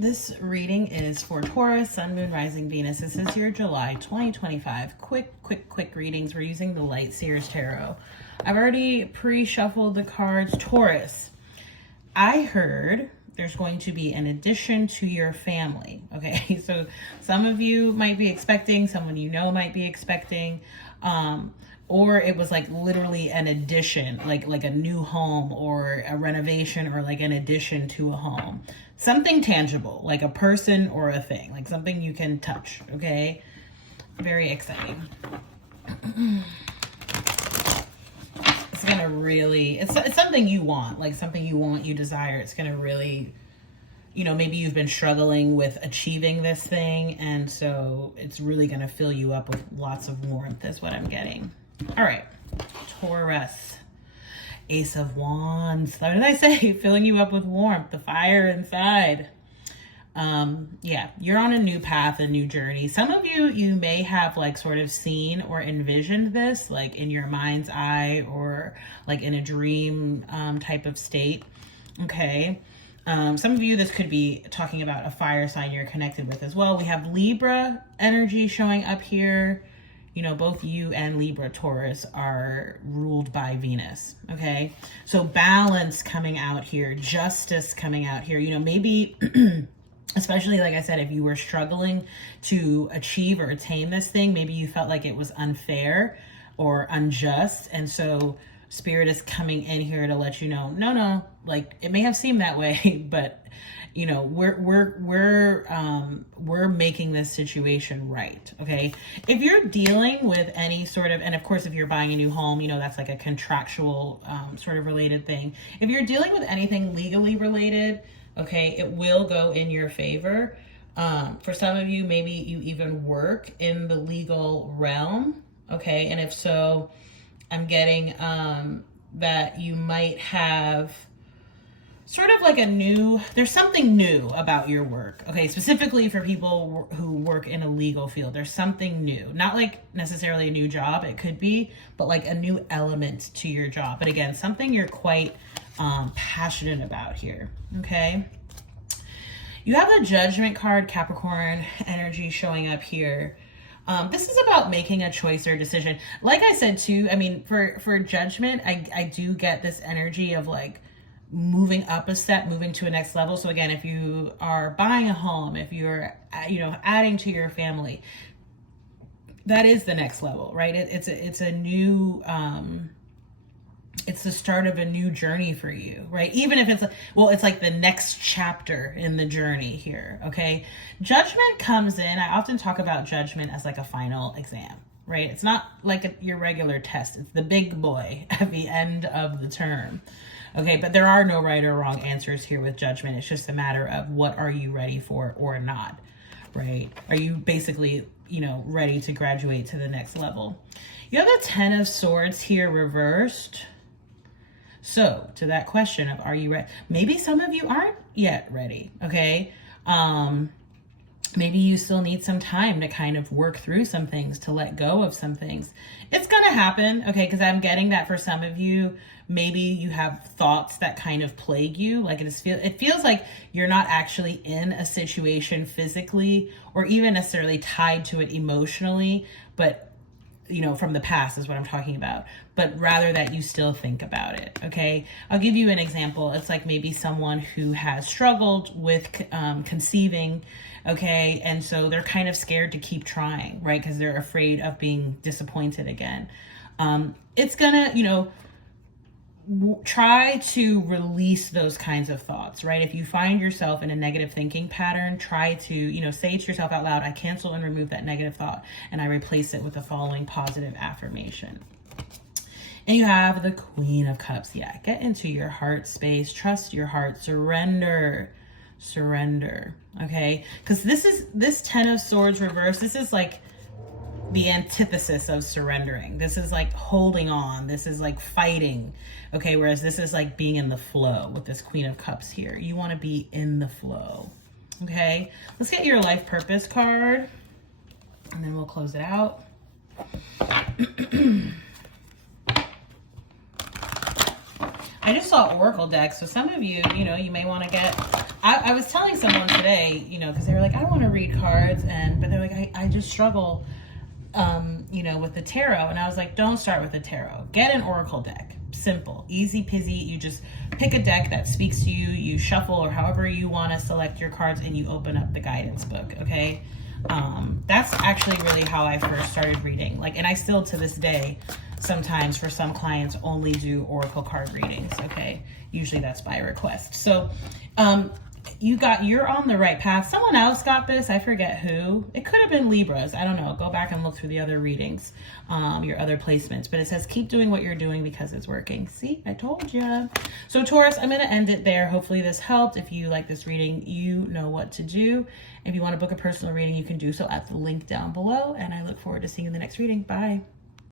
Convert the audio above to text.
This reading is for Taurus, Sun, Moon, Rising, Venus. This is your July 2025. Quick readings. We're using the Light Seers Tarot. I've already pre-shuffled the cards. Taurus, I heard there's going to be an addition to your family. Okay, so some of you might be expecting, someone you know might be expecting, or it was like literally an addition, like a new home or a renovation or like an addition to a home. Something tangible, like a person or a thing, like something you can touch, okay? Very exciting. It's gonna really, it's something you want, like something you want, you desire. It's gonna really, you know, maybe you've been struggling with achieving this thing, and so it's really gonna fill you up with lots of warmth is what I'm getting. All right, Taurus. Ace of Wands. What did I say? Filling you up with warmth, the fire inside. Yeah, you're on a new path, a new journey. Some of you may have like sort of seen or envisioned this like in your mind's eye or like in a dream type of state. Okay. Some of you, this could be talking about a fire sign you're connected with as well. We have Libra energy showing up here. You know, both you and Libra Taurus are ruled by Venus, okay? So balance coming out here, justice coming out here. You know, maybe, especially like I said, if you were struggling to achieve or attain this thing, maybe you felt like it was unfair or unjust. And so Spirit is coming in here to let you know, no, like it may have seemed that way, but you know, we're making this situation right. Okay. If you're dealing with any sort of, and of course, if you're buying a new home, you know, that's like a contractual sort of related thing. If you're dealing with anything legally related, okay, it will go in your favor. For some of you, maybe you even work in the legal realm. Okay. And if so, I'm getting that you might have sort of like there's something new about your work. Okay, specifically for people who work in a legal field, there's something new. Not like necessarily a new job, it could be, but like a new element to your job. But again, something you're quite passionate about here, okay? You have the Judgment card, Capricorn energy showing up here. This is about making a choice or decision. Like I said too, I mean, for Judgment, I do get this energy of like, moving up a step, moving to a next level. So again, if you are buying a home, if you're, you know, adding to your family, that is the next level, right? It's a new, it's the start of a new journey for you, right? Even if it's, it's like the next chapter in the journey here, okay? Judgment comes in. I often talk about Judgment as like a final exam, right? It's not like your regular test. It's the big boy at the end of the term. Okay, but there are no right or wrong answers here with Judgment. It's just a matter of what are you ready for or not, right? Are you basically, you know, ready to graduate to the next level? You have the 10 of Swords here reversed. So to that question of are you ready? Maybe some of you aren't yet ready, okay? Maybe you still need some time to kind of work through some things, to let go of some things. It's going to happen, okay? Because I'm getting that for some of you, maybe you have thoughts that kind of plague you. Like it feels like you're not actually in a situation physically or even necessarily tied to it emotionally, but you know, from the past is what I'm talking about, but rather that you still think about it, okay? I'll give you an example. It's like maybe someone who has struggled with conceiving, okay? And so they're kind of scared to keep trying, right? Because they're afraid of being disappointed again. It's gonna, you know, try to release those kinds of thoughts, right? If you find yourself in a negative thinking pattern, try to, you know, say to yourself out loud, I cancel and remove that negative thought and I replace it with the following positive affirmation. And you have the Queen of Cups. Yeah, get into your heart space, trust your heart, surrender, okay? Because this 10 of Swords reverse, this is like the antithesis of surrendering. This is like holding on. This is like fighting. Okay, whereas this is like being in the flow with this Queen of Cups here. You want to be in the flow. Okay, let's get your life purpose card and then we'll close it out. I I just saw Oracle decks. So some of you, you know, you may want to get, I was telling someone today, you know, because they were like, I want to read cards, but they're like, I just struggle, you know, with the tarot. And I was like, don't start with the tarot. Get an Oracle deck. Simple, easy peasy. You just pick a deck that speaks to you, you shuffle or however you want to select your cards, and you open up the guidance book, okay? That's actually really how I first started reading. Like, and I still to this day, sometimes for some clients only do Oracle card readings, okay? Usually that's by request. So, you're on the right path. Someone else got this. I forget who. It could have been Libras. I don't know. Go back and look through the other readings, your other placements. But it says, keep doing what you're doing because it's working. See, I told you. So Taurus, I'm going to end it there. Hopefully this helped. If you like this reading, you know what to do. If you want to book a personal reading, you can do so at the link down below. And I look forward to seeing you in the next reading. Bye.